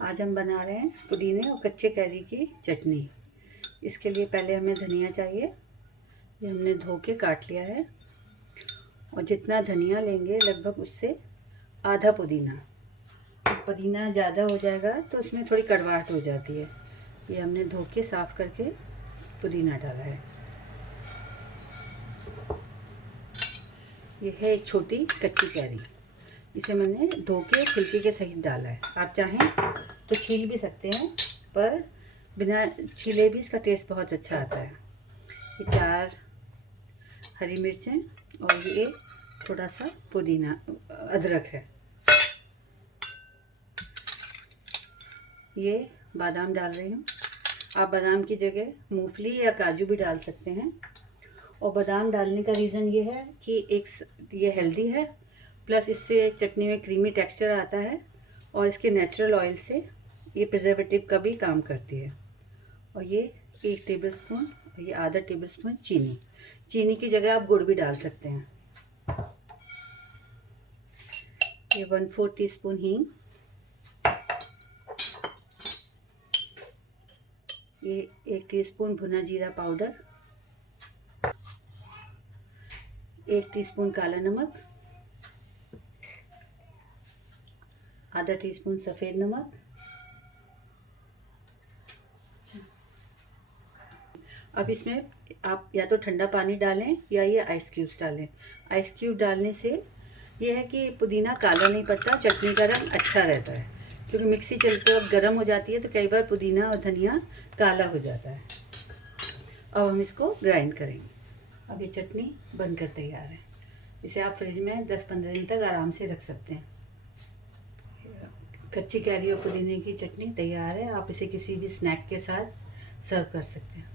आज हम बना रहे हैं पुदीने और कच्चे कैरी की चटनी। इसके लिए पहले हमें धनिया चाहिए। ये हमने धो के काट लिया है और जितना धनिया लेंगे लगभग उससे आधा पुदीना। पुदीना ज़्यादा हो जाएगा तो उसमें थोड़ी कड़वाहट हो जाती है। ये हमने धो के साफ़ करके पुदीना डाला है। ये है एक छोटी कच्ची कैरी, इसे मैंने धो के छिलके के सहित डाला है। आप चाहें तो छील भी सकते हैं, पर बिना छीले भी इसका टेस्ट बहुत अच्छा आता है। ये 4 हरी मिर्चें और ये थोड़ा सा पुदीना अदरक है। ये बादाम डाल रही हूँ। आप बादाम की जगह मूंगफली या काजू भी डाल सकते हैं। और बादाम डालने का रीज़न ये है कि ये हेल्दी है, प्लस इससे चटनी में क्रीमी टेक्सचर आता है और इसके नेचुरल ऑयल से ये प्रिजर्वेटिव का भी काम करती है। और ये 1 टेबलस्पून और ये आधा टेबलस्पून चीनी की जगह आप गुड़ भी डाल सकते हैं। ये 1/4 टीस्पून हींग, ये 1 टीस्पून भुना जीरा पाउडर, 1 टीस्पून काला नमक, आधा टीस्पून सफ़ेद नमक। अब इसमें आप या तो ठंडा पानी डालें या ये आइस क्यूब्स डालें। आइस क्यूब डालने से ये है कि पुदीना काला नहीं पड़ता, चटनी का रंग अच्छा रहता है। क्योंकि मिक्सी चलते वक्त गर्म हो जाती है तो कई बार पुदीना और धनिया काला हो जाता है। अब हम इसको ग्राइंड करेंगे। अब ये चटनी बनकर तैयार है। इसे आप फ्रिज में 10-15 दिन तक आराम से रख सकते हैं। कच्ची कैरी और पुदीने की चटनी तैयार है। आप इसे किसी भी स्नैक के साथ सर्व कर सकते हैं।